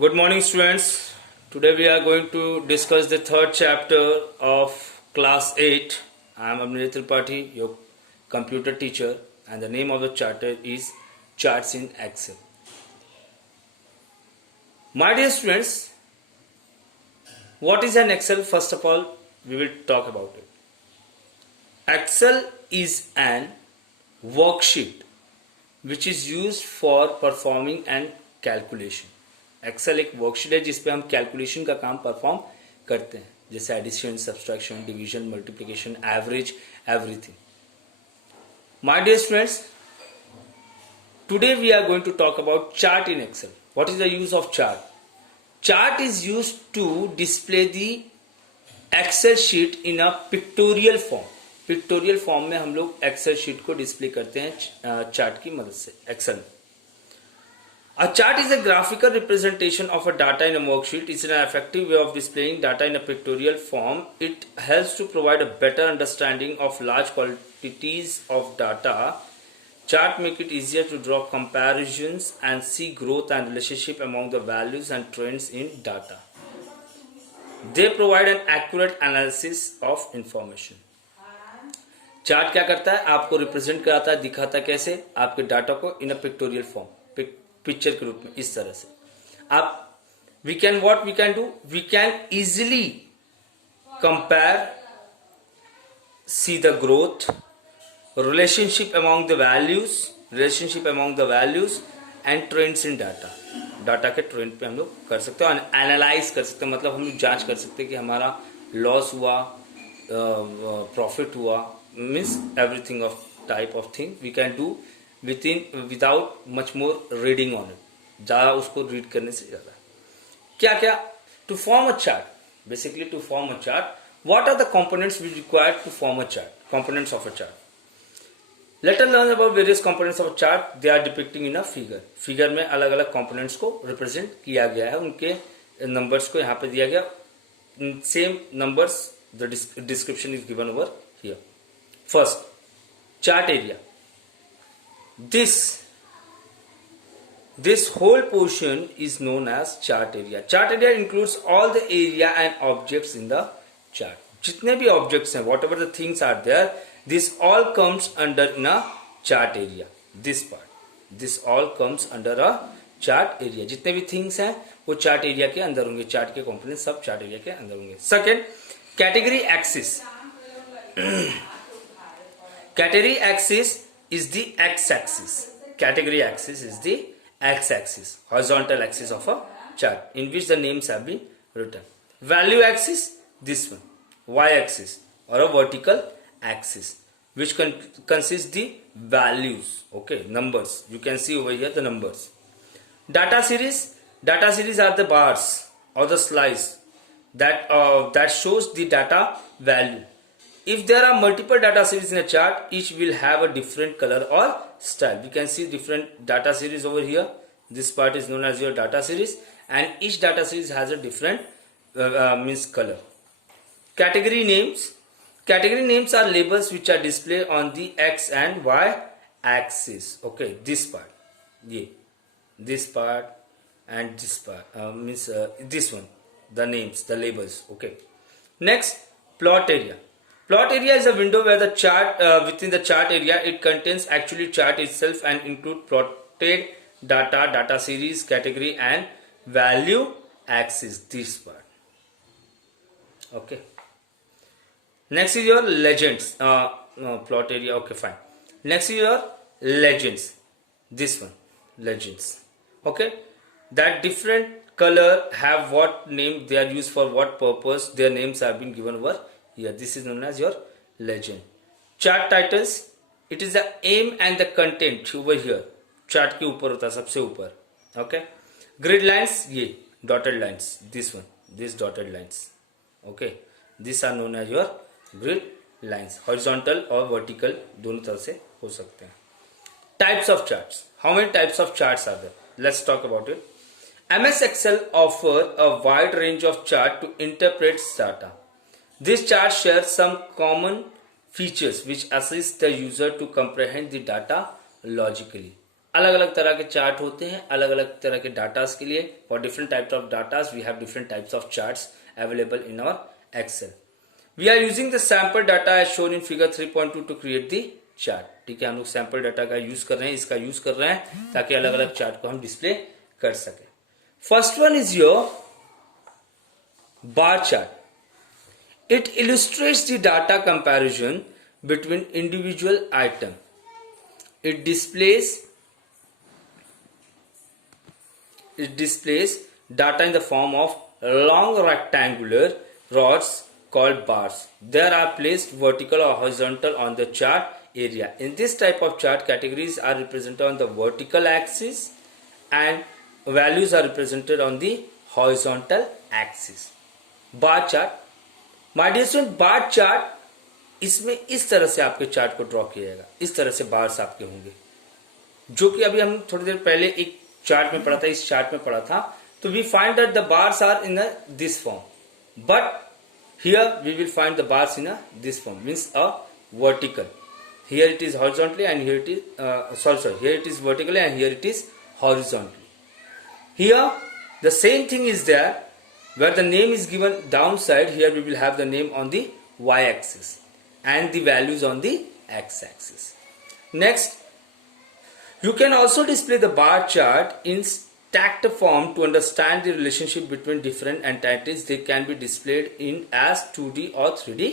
Good morning, students. Today we are going to discuss the third chapter of class 8. I am Abhinay Tripathi, your computer teacher, and the name of the chapter is Charts in Excel. My dear students, what is an Excel? First of all, we will talk about it. Excel is an worksheet which is used for performing an calculation. Excel एक worksheet है जिसपे हम calculation का काम perform करते हैं, जैसे addition, subtraction, division, multiplication, average, everything. My dear students, today we are going to talk about chart in Excel. What is the use of chart? Chart is used to display the Excel sheet in a pictorial form. Pictorial form में हम लोग Excel sheet को display करते हैं chart की मदद से Excel में. A chart is a graphical representation of a data in a worksheet. It's an effective way of displaying data in a pictorial form. It helps to provide a better understanding of large quantities of data. Chart make it easier to draw comparisons and see growth and relationship among the values and trends in data. They provide an accurate analysis of information. Chart क्या करता है? आपको represent कराता है, दिखाता है कैसे आपके डाटा को in a pictorial form, picture के रूप में. इस तरह से आप we can do, we can easily compare, see the growth, relationship among the values and trends in data. Data के ट्रेंड पे हम लोग कर सकते हैं, एनालाइज कर सकते हैं. मतलब हम लोग जांच कर सकते हैं कि हमारा लॉस हुआ, प्रॉफिट हुआ, means everything of type of thing we can do without much more reading on it. ज़्यादा उसको रीड करने से ज़्यादा क्या क्या to form a chart. Basically to form a chart, what are the components we required to form a chart? Components of a chart. Let us learn about various components of a chart. They are depicting in a figure. Figure में अलग अलग components को represent किया गया है, उनके numbers को यहाँ पे दिया गया. Same numbers, the description is given over here. First, chart area. This whole portion is known as chart area. Chart area includes all the area and objects in the chart. जितने भी objects हैं, whatever the things are there, this all comes under in a chart area. This all comes under a chart area. जितने भी things हैं वो chart area के अंदर होंगे. Chart के components सब chart area के अंदर होंगे. Second, category axis. Category axis is the x-axis. Category axis is the x-axis, horizontal axis of a chart, in which the names have been written. Value axis, this one. Y-axis or a vertical axis, which consists the values. Okay, numbers. You can see over here the numbers. Data series. Data series are the bars or the slice that shows the data value. If there are multiple data series in a chart, each will have a different color or style. We can see different data series over here. This part is known as your data series, and each data series has a different means color. Category names. Category names are labels which are displayed on the x and y axis. Okay, this part, yeah, this part and this part means this one, the names, the labels. Okay. Next, plot area. Plot area is a window where the chart within the chart area it contains actually chart itself and include plotted data series, category and value axis. This part. Okay. Next is your legends. No, plot area. Okay, fine. Next is your legends. This one, legends. Okay. That different color have what name they are used for what purpose. Their names have been given over. Yeah, this is known as your legend. Chart titles. It is the aim and the content over here. Chart के ऊपर होता है, सबसे ऊपर. Okay. Grid lines, ये dotted lines. This one, these dotted lines. Okay. These are known as your grid lines. Horizontal और vertical दोनों तरह से हो सकते हैं. Types of charts. How many types of charts are there? Let's talk about it. MS Excel offer a wide range of chart to interpret data. This chart shares some common features which assist the user to comprehend the data logically. अलग अलग तरह के chart होते हैं अलग अलग तरह के डाटास के लिए. For different types of datas we have different types of charts available in our Excel. We are using the sample data as shown in figure 3.2 to create the chart. ठीक है, हम लोग सैंपल डाटा का use कर रहे हैं, इसका use कर रहे हैं ताकि अलग अलग चार्ट को हम डिस्प्ले कर सके. First one is your bar chart. It illustrates the data comparison between individual items. It displays data in the form of long rectangular rods called bars. There are placed vertical or horizontal on the chart area. In this type of chart, categories are represented on the vertical axis and values are represented on the horizontal axis. Bar chart. My dear student, bar chart इसमें इस तरह से आपके chart को draw किया जाएगा. इस तरह से बार्स आपके होंगे, जो कि अभी हम थोड़ी देर पहले एक चार्ट में पढ़ा था, इस चार्ट में पढ़ा था. तो we find that the bars are in this form, but here we will find the bars in this form, means a vertical. Here it is horizontally and here it is here it is vertically and here it is horizontally. Here the same thing is there. Where the name is given downside, here we will have the name on the y-axis and the values on the x-axis. Next, you can also display the bar chart in stacked form to understand the relationship between different entities. They can be displayed in as 2D or 3D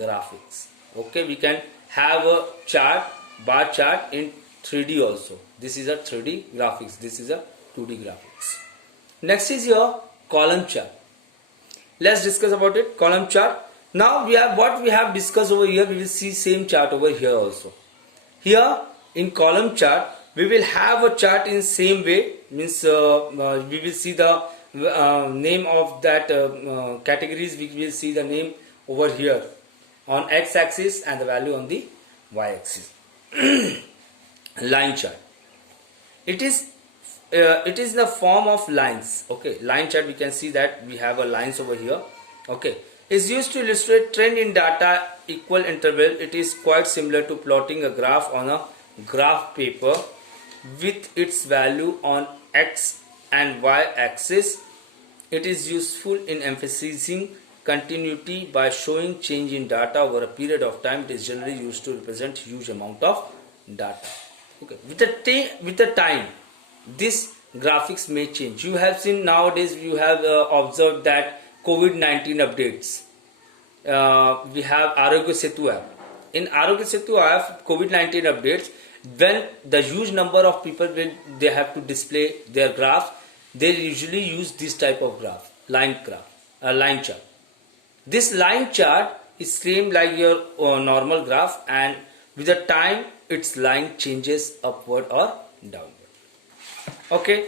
graphics. Okay, we can have a chart, bar chart in 3D also. This is a 3D graphics. This is a 2D graphics. Next is your column chart. Let's discuss about it. Column chart. Now we have what we have discussed over here. We will see same chart over here also. Here in column chart we will have a chart in same way. Means we will see the name of that categories. We will see the name over here on x-axis and the value on the y-axis. Line chart. It is in the form of lines. Okay, line chart, we can see that we have a lines over here. Okay, is used to illustrate trend in data equal interval. It is quite similar to plotting a graph on a graph paper with its value on x and y axis. It is useful in emphasizing continuity by showing change in data over a period of time. It is generally used to represent huge amount of data. Okay, with the time this graphics may change. You have seen nowadays, you have observed that COVID-19 updates. We have Arogya Setu app. In Arogya Setu app, COVID-19 updates, when the huge number of people they have to display their graphs, they usually use this type of graph, line chart. This line chart is same like your normal graph, and with the time its line changes upward or downward. Okay,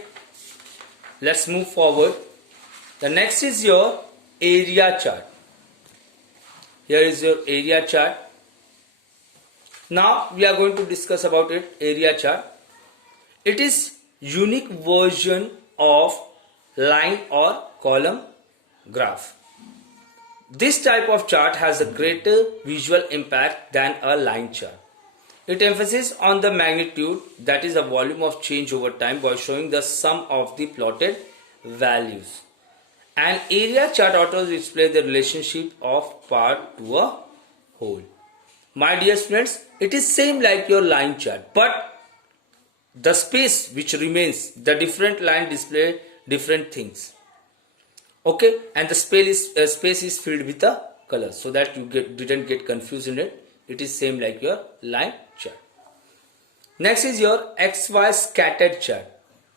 let's move forward. The next is your area chart. Here is your area chart. Now we are going to discuss about it. Area chart. It is unique version of line or column graph. This type of chart has a greater visual impact than a line chart. It emphasizes on the magnitude, that is the volume of change over time, by showing the sum of the plotted values. An area chart auto displays the relationship of part to a whole. My dear students, it is same like your line chart, but the space which remains, the different line display different things. Okay, and the space is filled with the color, so that you didn't get confused in it. It is same like your line chart. Next is your XY scattered chart.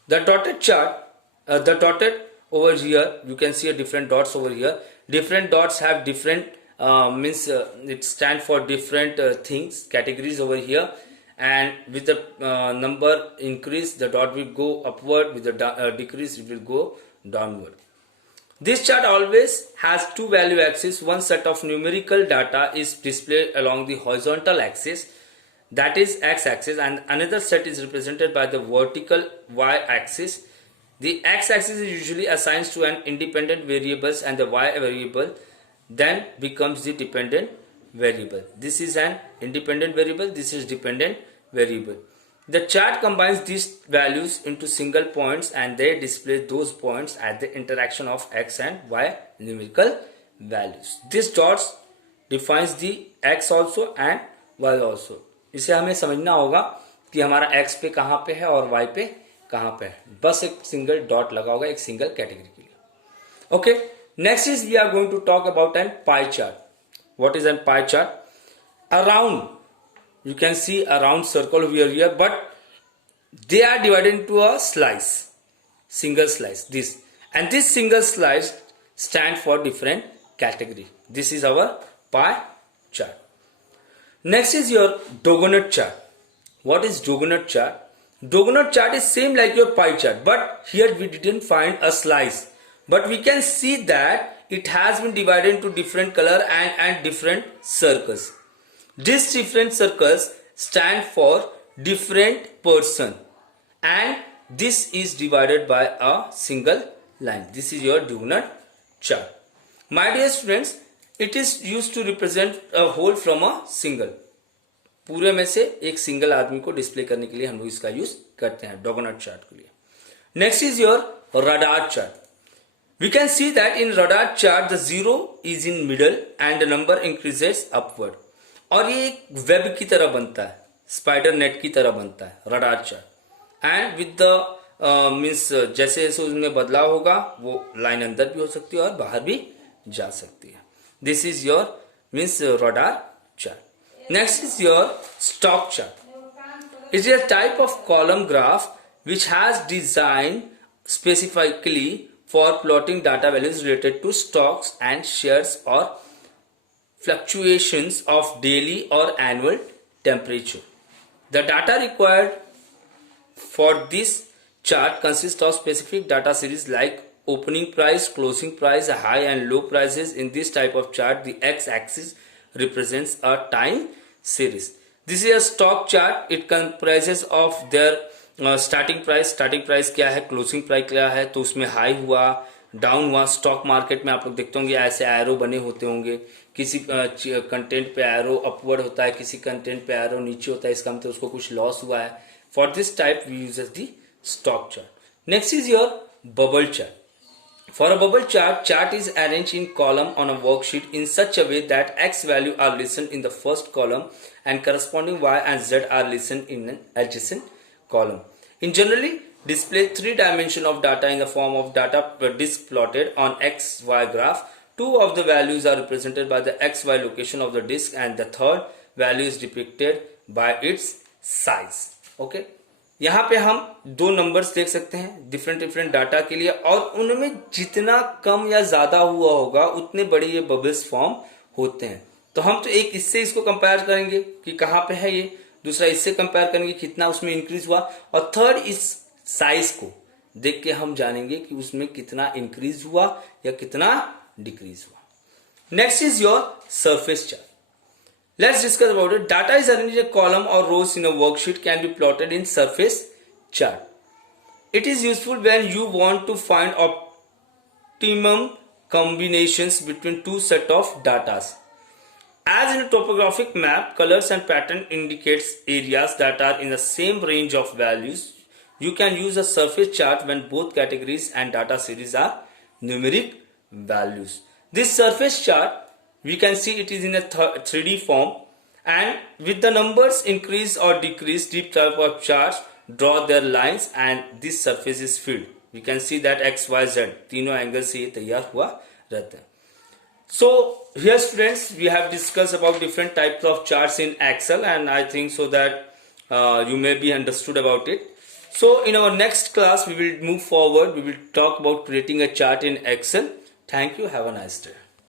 The dotted chart, the dotted over here, you can see a different dots over here. Different dots have different it stand for different things, categories over here. And with the number increase, the dot will go upward. With the decrease, it will go downward. This chart always has two value axes. One set of numerical data is displayed along the horizontal axis, that is x-axis, and another set is represented by the vertical y-axis. The x-axis is usually assigned to an independent variables, and the y variable then becomes the dependent variable. This is an independent variable, this is dependent variable. The chart combines these values into single points and they display those points at the interaction of x and y numerical values. This dots defines the x also and y also. इसे हमें समझना होगा कि हमारा x पे कहाँ पे है और y पे कहाँ पे है. बस एक सिंगल डॉट लगा होगा एक सिंगल कैटेगरी के लिए. Okay, next is we are going to talk about an pie chart. What is a pie chart? Around, you can see a round circle here, but they are divided into a slice, single slice, this, and this single slice stand for different category. This is our pie chart. Next is your Doughnut chart. What is Doughnut chart? Doughnut chart is same like your pie chart, but here we didn't find a slice, but we can see that it has been divided into different color and different circles. These different circles stand for different person and this is divided by a single line. This is your Doughnut chart. My dear students, it is used to represent a whole from a single. पूरे में से एक single आदमी को display करने के लिए हम लोग इसका यूज करते हैं डॉगनट चार्ट के लिए. Next is your radar chart. We can see that in radar chart the zero is in middle and the number increases upward. और ये एक वेब की तरह बनता है, स्पाइडर नेट की तरह बनता है radar chart. And with the means जैसे जैसे उसमें बदलाव होगा वो लाइन अंदर भी हो सकती है और बाहर भी जा सकती है. This is your means radar chart. Next is your stock chart. It is a type of column graph which has design specifically for plotting data values related to stocks and shares or fluctuations of daily or annual temperature. The data required for this chart consists of specific data series like opening price, closing price, high and low prices. In this type of chart, the x-axis represents a time series. This is a stock chart. It comprises of their starting price क्या है, closing price क्या है, तो उसमें high हुआ down हुआ. Stock market में आप लोग देखते होंगे ऐसे एरो बने होते होंगे, किसी कंटेंट पे एरो अपवर्ड होता है, किसी कंटेंट पे एरो नीचे होता है, इसका मतलब उसको कुछ लॉस हुआ है. For this type we use the stock chart. Next is your bubble chart. For a bubble chart, chart is arranged in column on a worksheet in such a way that x value are listed in the first column and corresponding y and z are listed in an adjacent column. In generally display three dimension of data in the form of data disk plotted on xy graph. Two of the values are represented by the xy location of the disk and the third value is depicted by its size. Okay. यहाँ पे हम दो numbers देख सकते हैं different data के लिए और उनमें जितना कम या ज्यादा हुआ होगा उतने बड़े ये बबल्स फॉर्म होते हैं. तो हम तो एक इससे इसको कंपेयर करेंगे कि कहाँ पे है ये, दूसरा इससे कंपेयर करेंगे कितना उसमें इंक्रीज हुआ और थर्ड इस साइज को देख के हम जानेंगे कि उसमें कितना इंक्रीज हुआ या कितना डिक्रीज हुआ. Next is your surface chart. Let's discuss about it. Data is arranged in a column or rows in a worksheet can be plotted in surface chart. It is useful when you want to find optimum combinations between two set of data. As in a topographic map, colors and pattern indicates areas that are in the same range of values. You can use a surface chart when both categories and data series are numeric values. This surface chart, we can see it is in a 3D form and with the numbers increase or decrease, deep type of charts draw their lines and this surface is filled. We can see that x, y, z तीनों angle से ये तैयार हुआ रहता है. So here students we have discussed about different types of charts in Excel and I think so that you may be understood about it. So in our next class we will move forward. We will talk about creating a chart in Excel. Thank you. Have a nice day.